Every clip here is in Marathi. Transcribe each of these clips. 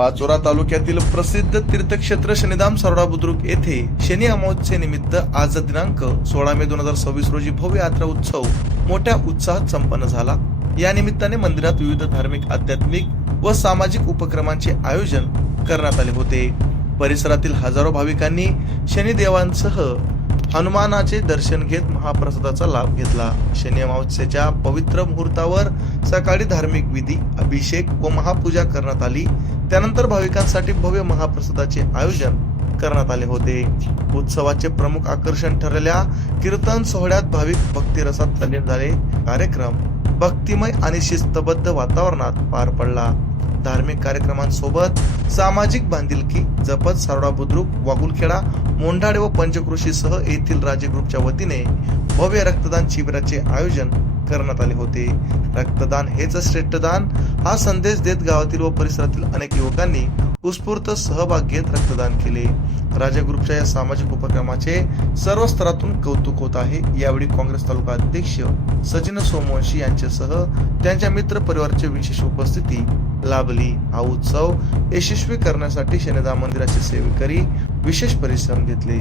पाचोरा तालुक्यातील प्रसिद्ध तीर्थक्षेत्र शनिधाम सारोडा बुद्रुक येथे शनी अमावस्येनिमित्त आज दिनांक 16 मे 2026 रोजी भव्य यात्रा उत्सव मोठ्या उत्साहात संपन्न झाला। या निमित्ताने मंदिरात विविध धार्मिक, आध्यात्मिक व सामाजिक उपक्रमांचे आयोजन करण्यात आले होते। परिसरातील हजारो भाविकांनी शनिदेवांसह हनुमानाचे दर्शन घेत महाप्रसादाचा लाभ घेतला। शनी अमावस्येच्या पवित्र मुहूर्तावर सकाळी धार्मिक विधी, अभिषेक व महापूजा करण्यात आली। त्यानंतर भाविकांसाठी भव्य महाप्रसादाचे आयोजन करण्यात आले होते। उत्सवाचे प्रमुख आकर्षण ठरलेल्या कीर्तन सोहळ्यात भाविक भक्तिरसात तल्लीन झाले। कार्यक्रम भक्तिमय आणि शिस्तबद्ध वातावरणात पार पडला। धार्मिक कार्यक्रमांसोबत सामाजिक बांधिलकी जपत सारोडा बुद्रुक, वागुलखेडा, मोंढाळे व पंचक्रोशीसह येथील राजे ग्रुपच्या वतीने भव्य रक्तदान शिबिराचे आयोजन करण्यात आले होते। रक्तदान हेच श्रेष्ठ दान हा संदेश देत गावातील व परिसरातील अनेक युवकांनी उत्स्फूर्त सहभाग घेत रक्तदान केले। राजा ग्रुपच्या या सामाजिक उपक्रमाचे सर्व स्तरातून कौतुक होत आहे। यावेळी काँग्रेस तालुका अध्यक्ष सचिन सोमवंशी यांच्यासह त्यांच्या मित्र परिवाराची विशेष उपस्थिती लाभली। हा उत्सव यशस्वी करण्यासाठी शनिधाम मंदिराचे सेवेकरी विशेष परिश्रम घेतले।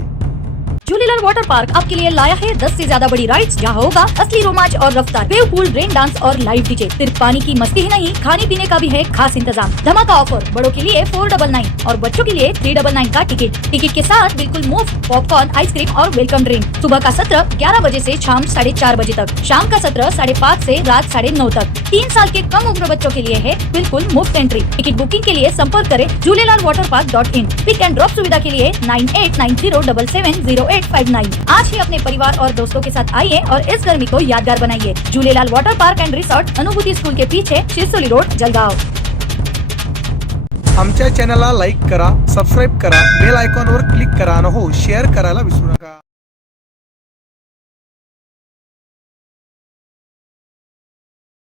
झूलेलाल वाटर पार्क आपके लिए लाया है 10 से ज्यादा बड़ी राइड्स, जहाँ होगा असली रोमांच और रफ्तार, वेव पूल, रेन डांस और लाइव डीजे। सिर्फ पानी की मस्ती ही नहीं, खाने पीने का भी है खास इंतजाम। धमाका ऑफर, बड़ों के लिए 499 और बच्चों के लिए 399 का टिकट के साथ बिल्कुल मुफ्त पॉपकॉर्न, आइसक्रीम और वेलकम ड्रिंक। सुबह का सत्र 11 बजे से शाम 4:30 बजे तक, शाम का सत्र 5:30 से रात 9:30 तक। 3 साल के कम उम्र बच्चों के लिए है बिल्कुल मुफ्त एंट्री। टिकट बुकिंग के लिए संपर्क करें jhulelalwaterpark.in। पिक एंड ड्रॉप सुविधा के लिए 9890770859। आज ही अपने परिवार और दोस्तों के साथ आइए और इस गर्मी को यादगार बनाइए। Jhulelal water park end resort, अनुभूति स्कूल के पीछे, शिरसोली रोड, जलगांव। आमच्या चॅनलला लाईक करा, सबस्क्राइब करा, बेल आयकॉनवर क्लिक करा आणि हो शेअर करायला विसरू नका।